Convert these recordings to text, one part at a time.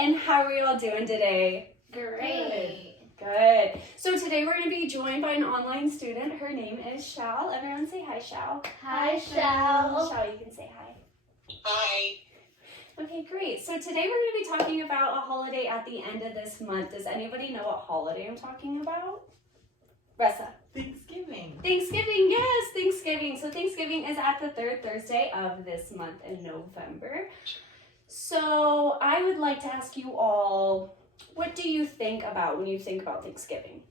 And how are you all doing today? Great. Good. So today we're going to be joined by an online student. Her name is Shal. Everyone say hi, Shal. Hi, Shal. Shal, you can say hi. Hi. Okay, great. So today we're going to be talking about a holiday at the end of this month. Does anybody know what holiday I'm talking about? Ressa. Thanksgiving. Thanksgiving, yes, Thanksgiving. So Thanksgiving is at the third Thursday of this month in November. So I would like to ask you all, what do you think about when you think about Thanksgiving?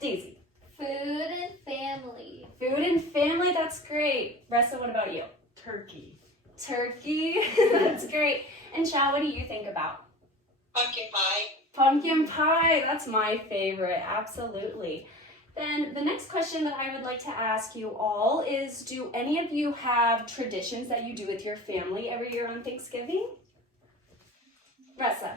Daisy. Food and family. Food and family, that's great. Ressa, what about you? Turkey. Turkey, that's great. And Shal, what do you think about? Pumpkin pie. Pumpkin pie, that's my favorite, absolutely. Then the next question that I would like to ask you all is, do any of you have traditions that you do with your family every year on Thanksgiving? Ressa,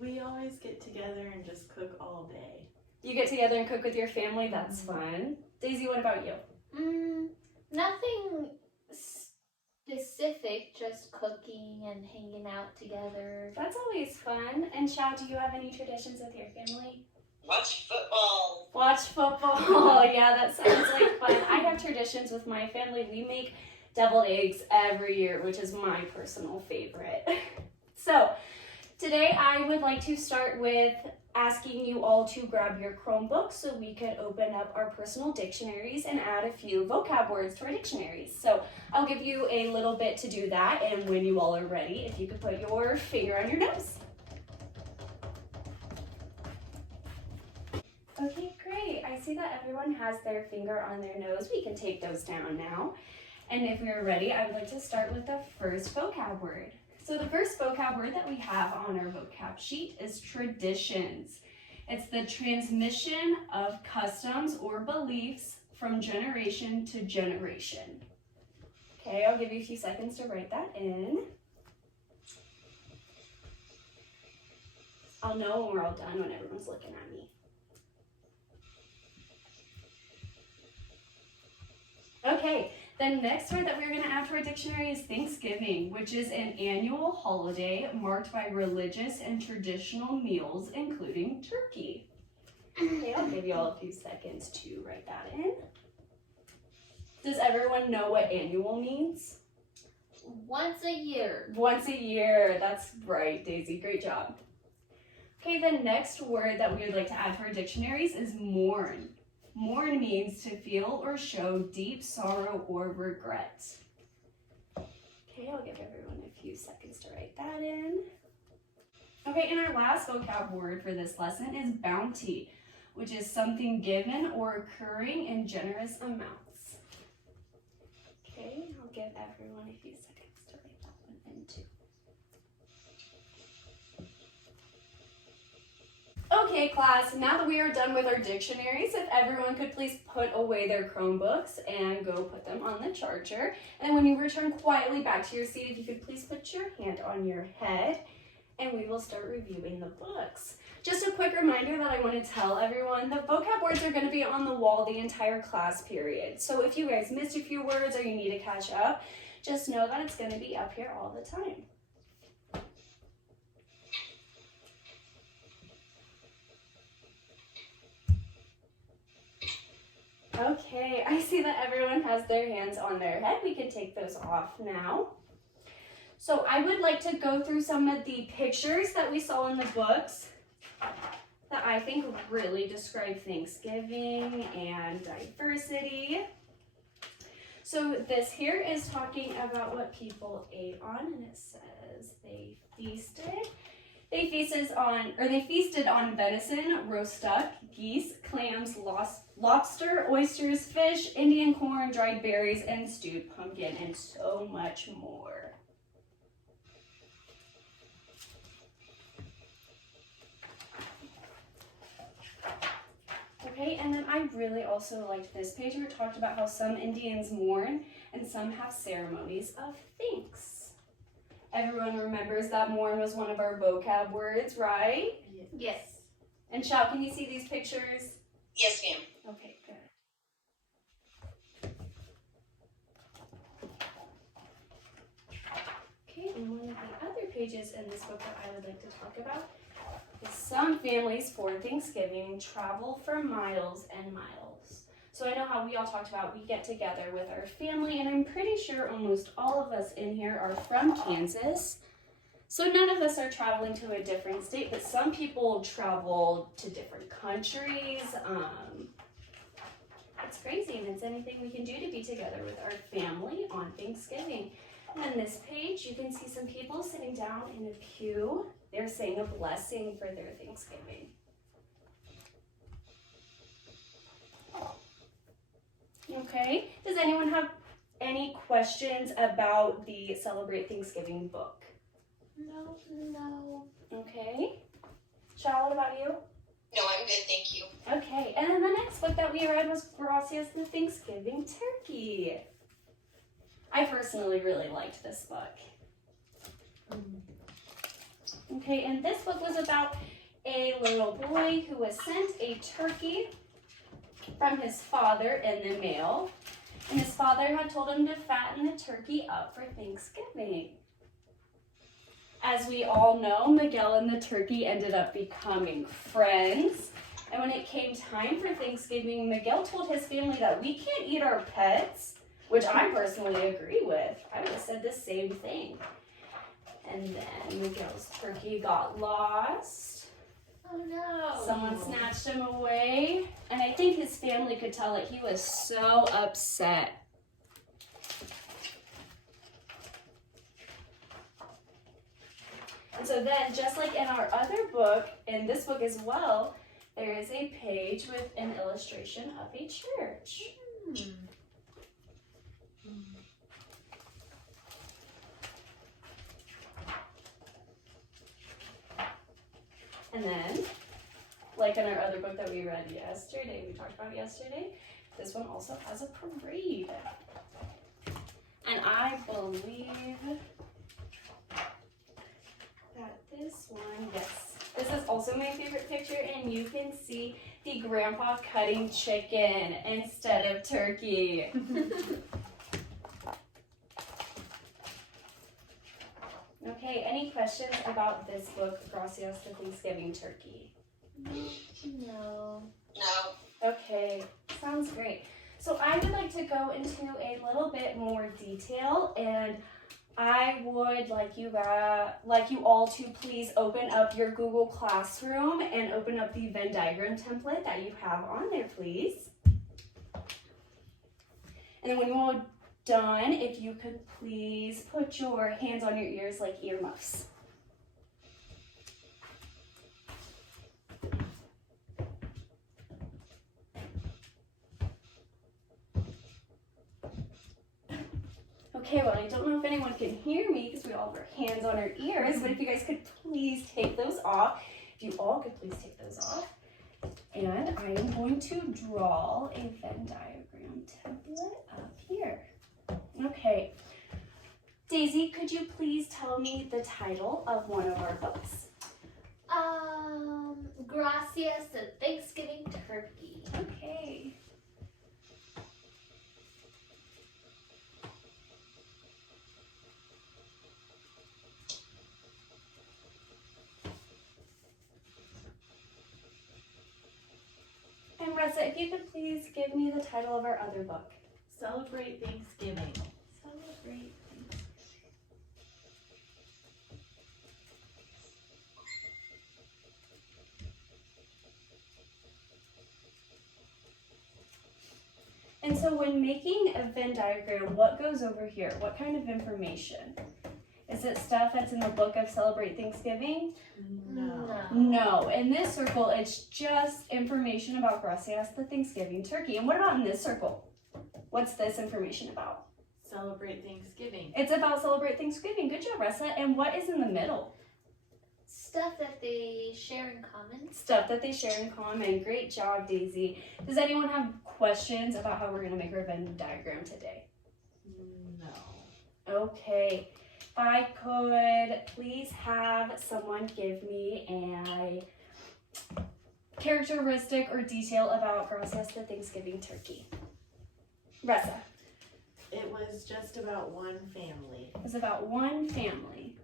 We always get together and just cook all day. you get together and cook with your family, that's fun. Daisy, what about you? Nothing specific, just cooking and hanging out together. That's always fun. And Shao, do you have any traditions with your family? Watch football. Watch football. Yeah, that sounds like fun. I have traditions with my family. We make deviled eggs every year, which is my personal favorite. So today I would like to start with asking you all to grab your Chromebook so we could open up our personal dictionaries and add a few vocab words to our dictionaries. So I'll give you a little bit to do that, and when you all are ready, if you could put your finger on your nose. Okay, great. I see that everyone has their finger on their nose. We can take those down now. And if we are ready, I would like to start with the first vocab word. So the first vocab word that we have on our vocab sheet is traditions. It's the transmission of customs or beliefs from generation to generation. Okay, I'll give you a few seconds to write that in. I'll know when we're all done when everyone's looking at me. Okay, the next word that we're going to add to our dictionary is Thanksgiving, which is an annual holiday marked by religious and traditional meals, including turkey. Okay, I'll give you all a few seconds to write that in. Does everyone know what annual means? Once a year. Once a year, that's right, Daisy, great job. Okay, the next word that we would like to add to our dictionaries is mourn. Mourn means to feel or show deep sorrow or regret. Okay, I'll give everyone a few seconds to write that in. Okay, and our last vocab word for this lesson is bounty, which is something given or occurring in generous amounts. Okay, I'll give everyone a few seconds to write that one in too. Okay, class, now that we are done with our dictionaries, if everyone could please put away their Chromebooks and go put them on the charger. And when you return quietly back to your seat, if you could please put your hand on your head, and we will start reviewing the books. Just a quick reminder that I want to tell everyone, the vocab words are going to be on the wall the entire class period. So if you guys missed a few words or you need to catch up, just know that it's going to be up here all the time. Okay, I see that everyone has their hands on their head. We can take those off now. So I would like to go through some of the pictures that we saw in the books that I think really describe Thanksgiving and diversity. So this here is talking about what people ate on, and it says they feasted. They feasted on venison, roast duck, geese, clams, lobster, oysters, fish, Indian corn, dried berries, and stewed pumpkin, and so much more. Okay, and then I really also liked this page where it talked about how some Indians mourn and some have ceremonies of thanks. Everyone remembers that mourn was one of our vocab words, right? Yes. And Shao, can you see these pictures? Yes, ma'am. Okay, good. Okay, and one of the other pages in this book that I would like to talk about is some families for Thanksgiving travel for miles and miles. So I know how we all talked about we get together with our family, and I'm pretty sure almost all of us in here are from Kansas. So none of us are traveling to a different state, but some people travel to different countries. It's crazy, and it's anything we can do to be together with our family on Thanksgiving. And on this page, you can see some people sitting down in a pew. They're saying a blessing for their Thanksgiving. Okay, does anyone have any questions about the Celebrate Thanksgiving book? No. Okay. Shal, what about you? No, I'm good, thank you. Okay, and then the next book that we read was Gracias the Thanksgiving Turkey. I personally really liked this book. Okay, and this book was about a little boy who was sent a turkey from his father in the mail, and his father had told him to fatten the turkey up for Thanksgiving. As we all know, Miguel and the turkey ended up becoming friends. And when it came time for Thanksgiving, Miguel told his family that we can't eat our pets, which I personally agree with. I would have said the same thing. And then Miguel's turkey got lost. Oh no. Someone snatched him away. And I think his family could tell that he was so upset. And so then, just like in our other book, in this book as well, there is a page with an illustration of a church. And then, like in our other book that we read yesterday, we talked about yesterday, this one also has a parade. And I believe that this one, yes, this is also my favorite picture, and you can see the grandpa cutting chicken instead of turkey. Okay, any questions about this book, Gracias the Thanksgiving Turkey? No. No. Okay, sounds great. So I would like to go into a little bit more detail, and I would like you all to please open up your Google Classroom and open up the Venn diagram template that you have on there, please. And then when you're all done, if you could please put your hands on your ears like earmuffs. Okay, well, I don't know if anyone can hear me because we all have our hands on our ears, but if you guys could please take those off. If you all could please take those off. And I am going to draw a Venn diagram template up here. Okay. Daisy, could you please tell me the title of one of our books? Gracias to Thanksgiving Turkey. Okay. And Ressa, if you could please give me the title of our other book. Celebrate Thanksgiving. Celebrate. And so when making a Venn diagram, what goes over here? What kind of information? Is it stuff that's in the book of Celebrate Thanksgiving? No. No. In this circle, it's just information about Gracias the Thanksgiving Turkey. And what about in this circle? What's this information about? Celebrate Thanksgiving. It's about Celebrate Thanksgiving. Good job, Ressa. And what is in the middle? Stuff that they share in common. Stuff that they share in common. Great job, Daisy. Does anyone have questions about how we're going to make our Venn diagram today? No. Okay. If I could please have someone give me a characteristic or detail about Gracias the Thanksgiving Turkey. Ressa. It was just about one family. It's about one family.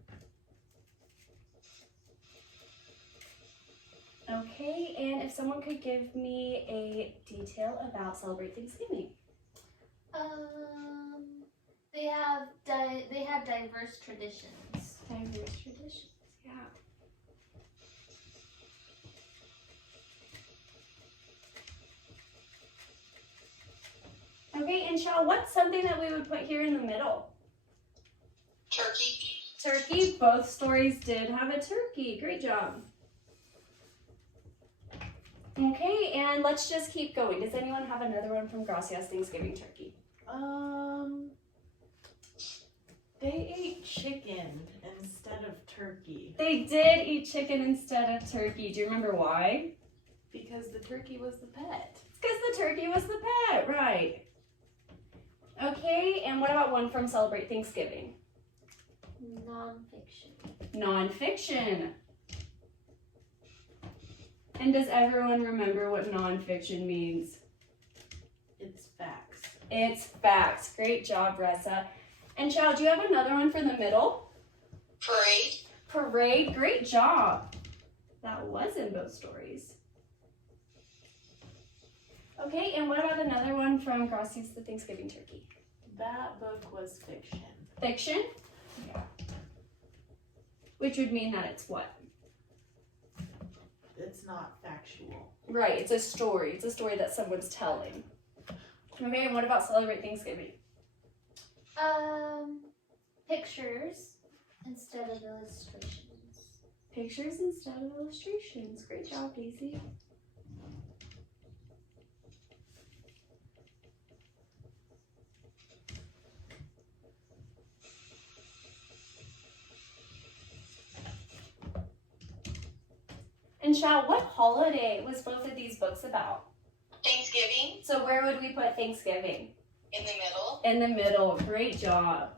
Okay, and if someone could give me a detail about Celebrate Thanksgiving. They have diverse traditions. Diverse traditions, yeah. Okay, and Shal, what's something that we would put here in the middle? Turkey. Turkey. Both stories did have a turkey. Great job. Okay, and let's just keep going. Does anyone have another one from Gracia's Thanksgiving turkey? They ate chicken instead of turkey They did eat chicken instead of turkey. Do you remember why? because the turkey was the pet. It's because the turkey was the pet, right? Okay, and what about one from Celebrate Thanksgiving? Nonfiction. Nonfiction. And does everyone remember what nonfiction means? It's facts. It's facts. Great job, Ressa. And Chow, do you have another one for the middle? Parade. Parade. Great job. That was in both stories. Okay, and what about another one from Gracias the Thanksgiving Turkey? That book was fiction. Fiction? Yeah. Which would mean that it's what? It's not factual. Right, it's a story. It's a story that someone's telling. Okay, and what about Celebrate Thanksgiving? Pictures instead of illustrations. Pictures instead of illustrations. Great job, Daisy. And Shao, what holiday was both of these books about? Thanksgiving. So where would we put Thanksgiving? In the middle. In the middle. Great job.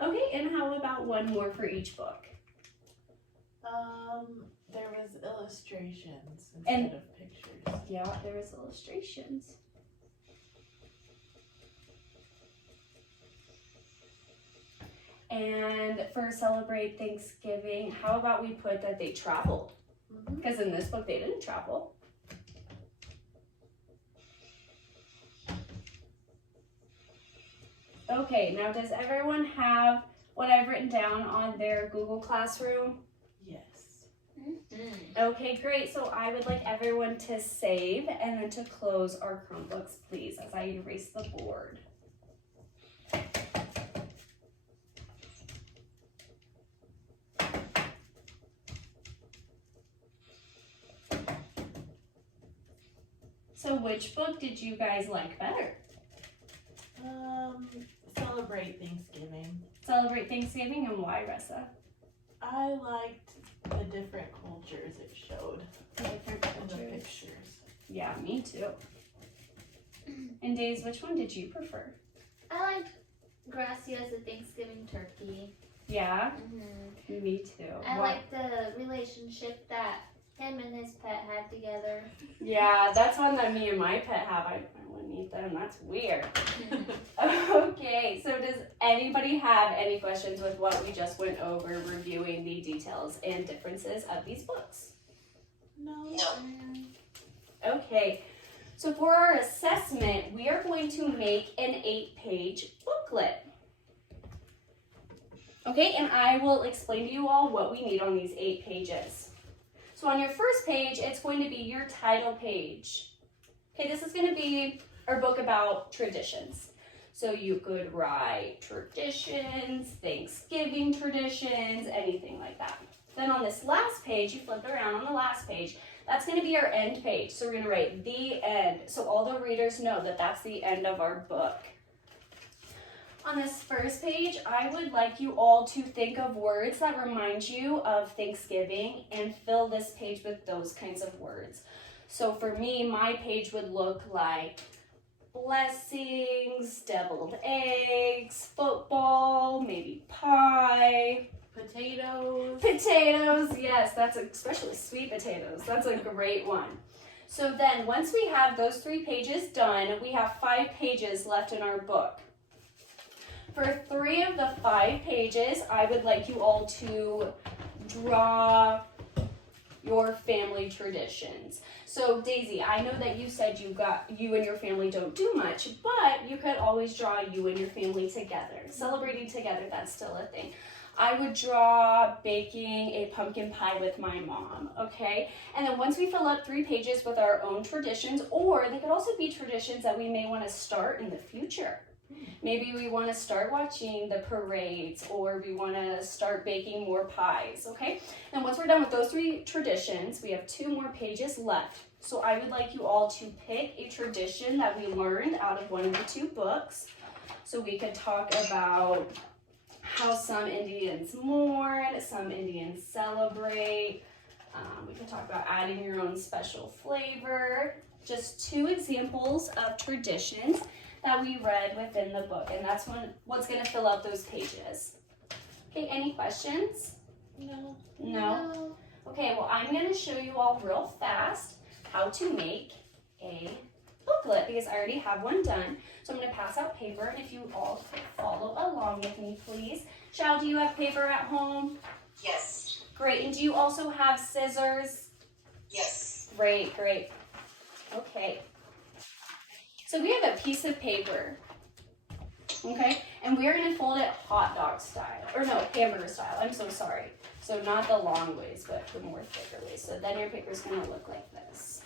Okay, and how about one more for each book? There was illustrations And- instead of pictures. Yeah, there was illustrations. And for Celebrate Thanksgiving, how about we put that they traveled? Because in this book, they didn't travel. Okay, now does everyone have what I've written down on their Google Classroom? Yes. Okay, great. So I would like everyone to save and then to close our Chromebooks, please, as I erase the board. So which book did you guys like better? Celebrate Thanksgiving. Celebrate Thanksgiving, and why, Ressa? I liked the different cultures it showed The different in the cultures. pictures. Yeah, me too. And Days, which one did you prefer? I like Gracias the Thanksgiving turkey. Yeah, Mm-hmm. me too. I What- like the relationship that him and his pet had together. Yeah, that's one that me and my pet have. I wouldn't eat them. That's weird. Okay, so does anybody have any questions with what we just went over, reviewing the details and differences of these books? No. No. Okay, so for our assessment, we are going to make an 8-page booklet. Okay, and I will explain to you all what we need on these 8 pages. So on your first page, it's going to be your title page. Okay, this is going to be our book about traditions. So you could write traditions, Thanksgiving traditions, anything like that. Then on this last page, you flip around on the last page, that's going to be our end page. So we're going to write the end, so all the readers know that that's the end of our book. On this first page, I would like you all to think of words that remind you of Thanksgiving and fill this page with those kinds of words. So for me, my page would look like blessings, deviled eggs, football, maybe pie, Potatoes. potatoes. Yes, that's especially sweet potatoes. That's a great one. So then once we have those 3 pages done, we have 5 pages left in our book. For 3 of the 5 pages, I would like you all to draw your family traditions. So Daisy, I know that you said you and your family don't do much, but you could always draw you and your family together. Celebrating together, that's still a thing. I would draw baking a pumpkin pie with my mom, okay? And then once we fill up 3 pages with our own traditions, or they could also be traditions that we may want to start in the future. Maybe we want to start watching the parades, or we want to start baking more pies, okay? And once we're done with those 3 traditions, we have 2 more pages left. So I would like you all to pick a tradition that we learned out of one of the 2 books. So we could talk about how some Indians mourn, some Indians celebrate. We could talk about adding your own special flavor. Just 2 examples of traditions that we read within the book, and that's what's going to fill out those pages. Okay, any questions? No. No? Okay, well, I'm going to show you all real fast how to make a booklet, because I already have one done. So I'm going to pass out paper, and if you all could follow along with me, please. Shao, do you have paper at home? Yes. Great, and do you also have scissors? Yes. Great, great. Okay. So we have a piece of paper, okay? And we're gonna fold it hot dog style, or no, hamburger style, I'm so sorry. So not the long ways, but the more thicker ways. So then your paper's gonna look like this.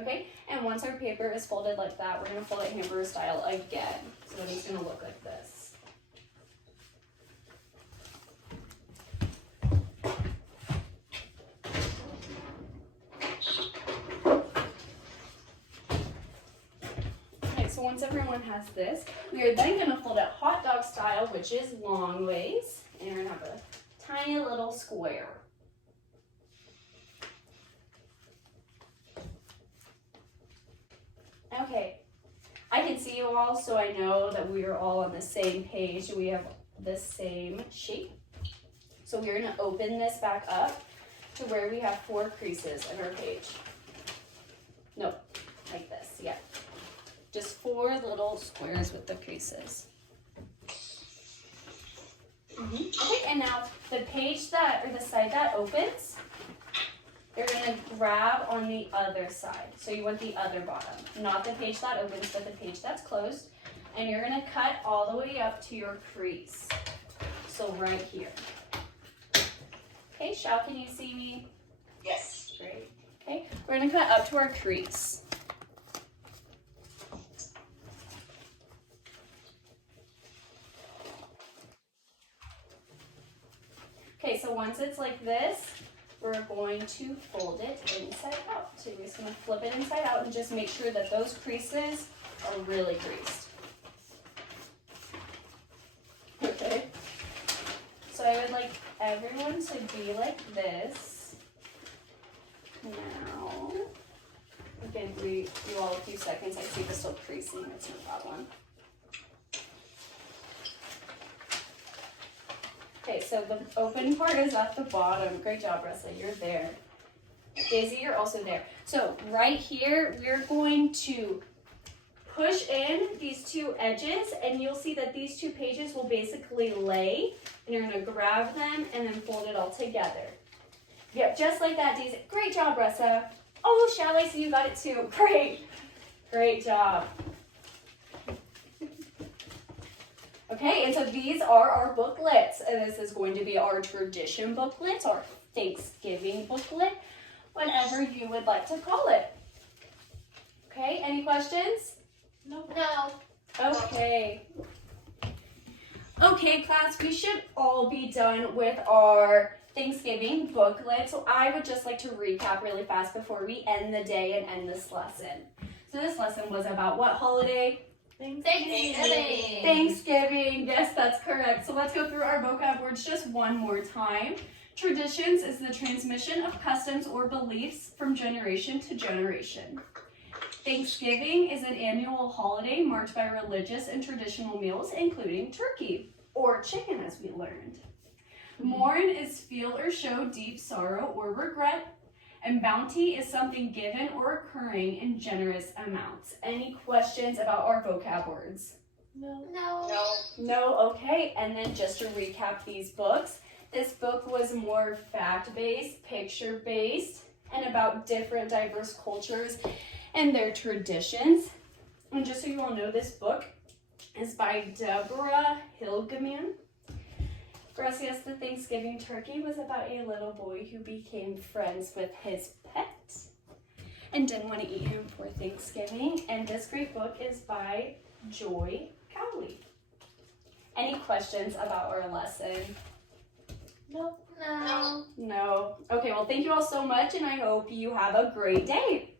Okay, and once our paper is folded like that, we're gonna fold it hamburger style again. So then it's gonna look like this. Okay, so once everyone has this, we are then gonna fold it hot dog style, which is long ways, and we're gonna have a tiny little square. Okay, I can see you all, so I know that we are all on the same page. We have the same shape. So we're gonna open this back up to where we have 4 creases in our page. Nope, like this, yeah. Just 4 little squares with the creases. Okay, and now the page that, or the side that opens, you're gonna grab on the other side. So you want the other bottom, not the page that opens, but the page that's closed. And you're gonna cut all the way up to your crease. So right here. Okay, Shao, can you see me? Yes. Great. Okay, we're gonna cut up to our crease. Okay, so once it's like this, we're going to fold it inside out. So you're just gonna flip it inside out and just make sure that those creases are really creased. Okay. So I would like everyone to be like this. Now, again, you all a few seconds. I see this still creasing, that's no problem. Okay, so the open part is at the bottom. Great job, Russell, you're there. Daisy, you're also there. So right here, we're going to push in these 2 edges, and you'll see that these 2 pages will basically lay, and you're gonna grab them and then fold it all together. Yep, just like that, Daisy. Great job, Russa. Oh, Shall, I see you got it too. Great, great job. Okay, and so these are our booklets, and this is going to be our tradition booklet, our Thanksgiving booklet, whatever you would like to call it. Okay, any questions? Nope. No. Okay. Okay, class, we should all be done with our Thanksgiving booklet, so I would just like to recap really fast before we end the day and end this lesson. So this lesson was about what holiday? Thanksgiving. Thanksgiving, yes, that's correct. So let's go through our vocab words just one more time. Traditions is the transmission of customs or beliefs from generation to generation. Thanksgiving is an annual holiday marked by religious and traditional meals, including turkey, or chicken as we learned. Mourn is feel or show deep sorrow or regret. And bounty is something given or occurring in generous amounts. Any questions about our vocab words? No. No. No. No, okay. And then just to recap these books, this book was more fact-based, picture-based, and about different diverse cultures and their traditions. And just so you all know, this book is by Deborah Hilgeman. Gracias to Thanksgiving Turkey was about a little boy who became friends with his pet and didn't want to eat him for Thanksgiving. And this great book is by Joy Cowley. Any questions about our lesson? No. No. No. Okay, well, thank you all so much, and I hope you have a great day.